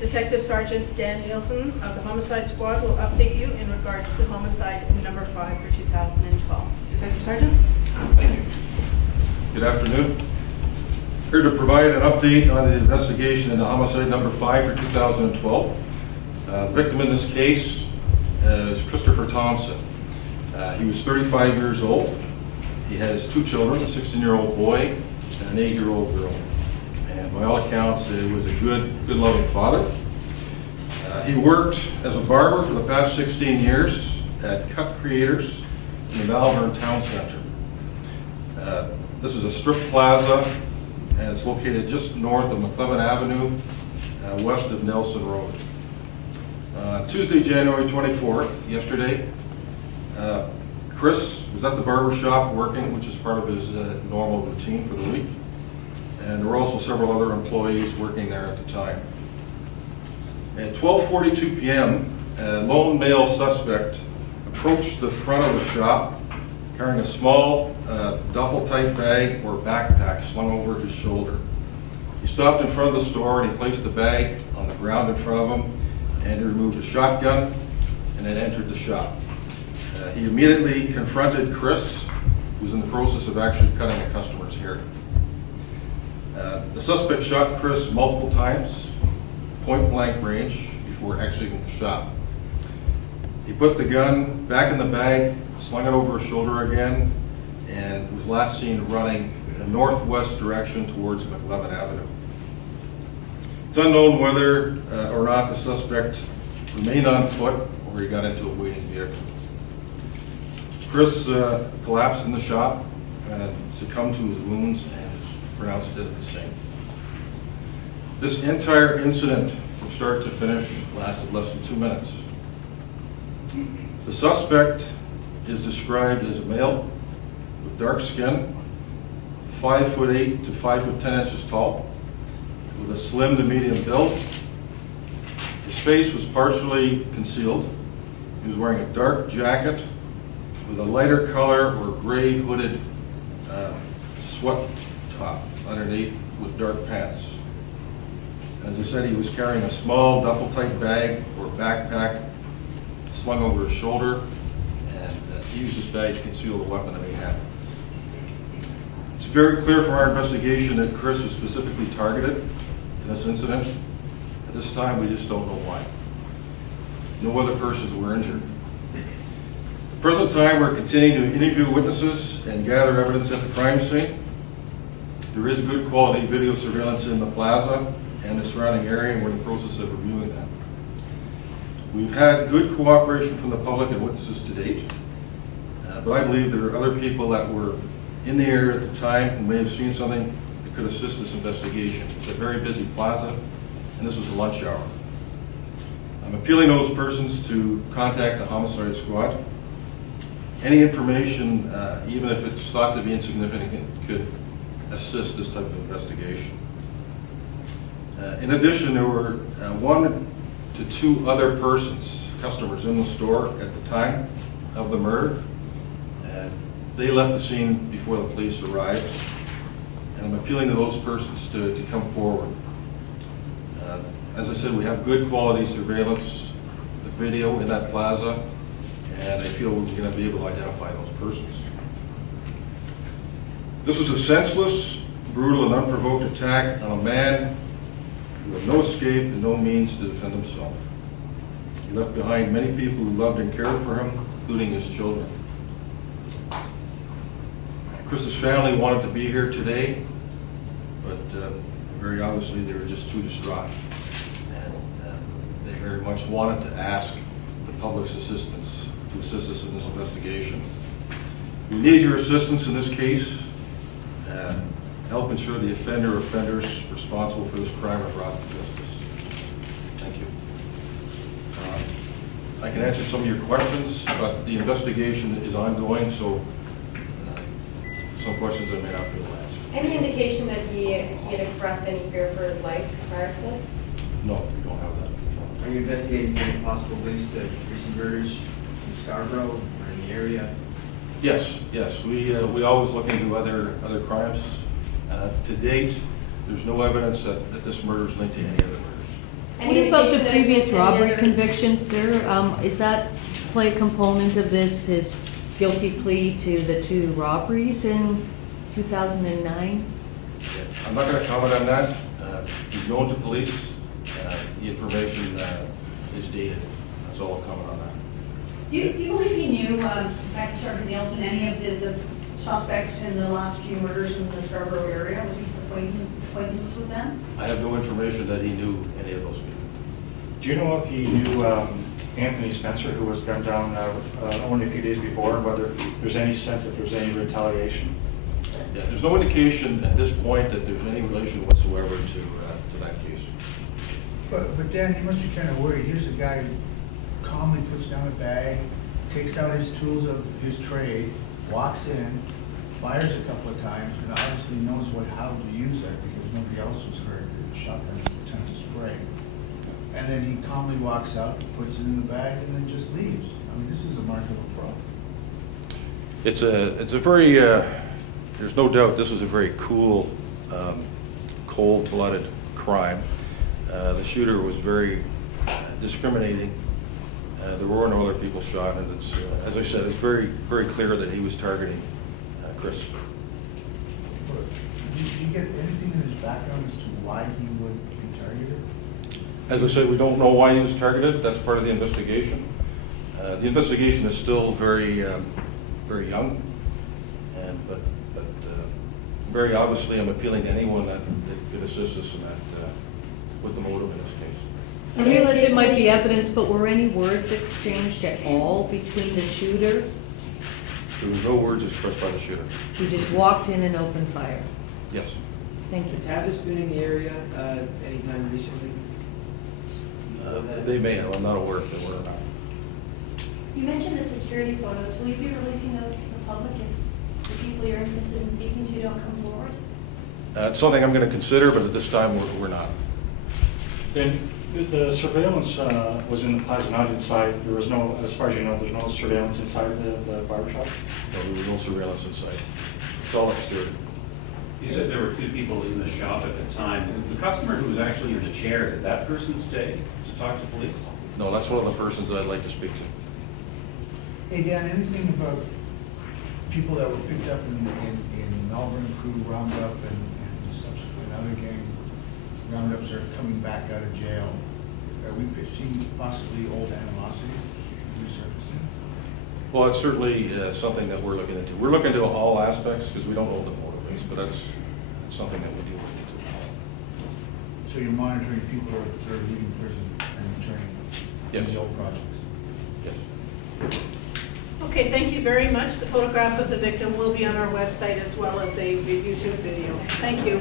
Detective Sergeant Dan Nielsen of the Homicide Squad will update you in regards to Homicide number 5 for 2012. Detective Sergeant? Thank you. Good afternoon. Here to provide an update on the investigation into Homicide number 5 for 2012. The victim in this case is Christopher Thompson. He was 35 years old. He has 2 children, a 16-year-old boy and an 8-year-old girl. And by all accounts, he was a good loving father. He worked as a barber for the past 16 years at Cut Creators in the Malvern Town Center. This is a strip plaza, and it's located just north of McLevin Avenue, west of Nielsen Road. Tuesday, January 24th, yesterday, Chris was at the barber shop working, which is part of his normal routine for the week. And there were also several other employees working there at the time. At 12:42 p.m., a lone male suspect approached the front of the shop carrying a small duffel-type bag or backpack slung over his shoulder. He stopped in front of the store and he placed the bag on the ground in front of him, and he removed a shotgun and then entered the shop. He immediately confronted Chris, who was in the process of actually cutting a customer's hair. The suspect shot Chris multiple times, point-blank range, before exiting the shop. He put the gun back in the bag, slung it over his shoulder again, and was last seen running in a northwest direction towards McLevin Avenue. It's unknown whether or not the suspect remained on foot or he got into a waiting vehicle. Chris collapsed in the shop and succumbed to his wounds and is pronounced dead at the scene. This entire incident from start to finish lasted less than 2 minutes. The suspect is described as a male with dark skin, 5'8" to 5'10" tall, with a slim to medium build. His face was partially concealed. He was wearing a dark jacket with a lighter color or gray hooded sweat top underneath with dark pants. As I said, he was carrying a small duffel-type bag or backpack slung over his shoulder, and he used this bag to conceal the weapon that he had. It's very clear from our investigation that Chris was specifically targeted in this incident. At this time, we just don't know why. No other persons were injured. At the present time, we're continuing to interview witnesses and gather evidence at the crime scene. There is good quality video surveillance in the plaza and the surrounding area, and we're in the process of reviewing that. We've had good cooperation from the public and witnesses to date, but I believe there are other people that were in the area at the time who may have seen something that could assist this investigation. It's a very busy plaza, and this was a lunch hour. I'm appealing those persons to contact the Homicide Squad. Any information, even if it's thought to be insignificant, could assist this type of investigation. In addition, there were 1 to 2 other persons, customers in the store at the time of the murder. And they left the scene before the police arrived. And I'm appealing to those persons to come forward. As I said, we have good quality surveillance, the video in that plaza, and I feel we're going to be able to identify those persons. This was a senseless, brutal, and unprovoked attack on a man who had no escape and no means to defend himself. He left behind many people who loved and cared for him, including his children. Chris's family wanted to be here today, but very obviously they were just too distraught. And they very much wanted to ask the public's assistance to assist us in this investigation. We need your assistance in this case. Help ensure the offender or offenders responsible for this crime are brought to justice. Thank you. I can answer some of your questions, but the investigation is ongoing, so some questions I may not be able to answer. Any indication that he had expressed any fear for his life prior to this? No, we don't have that. Are you investigating any possible links to recent murders in Scarborough or in the area? Yes. We always look into other crimes. To date, there's no evidence that this murder is linked to any other murders. Any What about the indication of previous any robbery other- conviction, sir? Is that play a component of this, his guilty plea to the 2 robberies in 2009? I'm not going to comment on that. He's known to police. The information is dated. That's all I'll comment on that. Do you believe he knew, back to Sergeant Nielsen, any of the suspects in the last few murders in the Scarborough area? Was he acquaintances with them? I have no information that he knew any of those people. Do you know if he knew Anthony Spencer, who was gunned down only a few days before, and whether there's any sense that there's any retaliation? Yeah, there's no indication at this point that there's any relation whatsoever to that case. But Dan, you must be kind of worried. Here's a guy who calmly puts down a bag, takes out his tools of his trade, walks in, fires a couple of times, and obviously knows how to use it because nobody else was hurt. The shotguns tend to spray. And then he calmly walks out, puts it in the bag, and then just leaves. I mean, this is a mark of a pro. It's a very, there's no doubt this is a very cool, cold-blooded crime. The shooter was very discriminating. There were no other people shot, and it's, as I said, it's very, very clear that he was targeting Chris. Did you get anything in his background as to why he would be targeted? As I said, we don't know why he was targeted. That's part of the investigation. The investigation is still very, very young, but very obviously, I'm appealing to anyone that could assist us in that with the motive in this case. I realize it might be evidence, but were any words exchanged at all between the shooter? There was no words expressed by the shooter. He just walked in and opened fire. Yes. Thank you. Has Tavis been in the area anytime recently? They may have. I'm not aware if they were or not. You mentioned the security photos. Will you be releasing those to the public if the people you're interested in speaking to don't come forward? It's something I'm going to consider, but at this time we're not. Then the surveillance was in the plaza, not inside. There was no, as far as you know, there's no surveillance inside the barber shop? No, there was no surveillance inside. It's all exterior. You said there were 2 people in the shop at the time. The customer who was actually in the chair, did that person stay to talk to police? No, that's one of the persons I'd like to speak to. Hey Dan, anything about people that were picked up in Melbourne crew roundup and subsequent other gang roundups are coming back out of jail? Are we seeing possibly old animosities resurfacing? Well, it's certainly something that we're looking into. We're looking into all aspects because we don't know the motive is, but that's something that we do look into. So you're monitoring people that are leaving prison and returning Yes. to the old projects? Yes. Okay, thank you very much. The photograph of the victim will be on our website as well as a YouTube video. Thank you.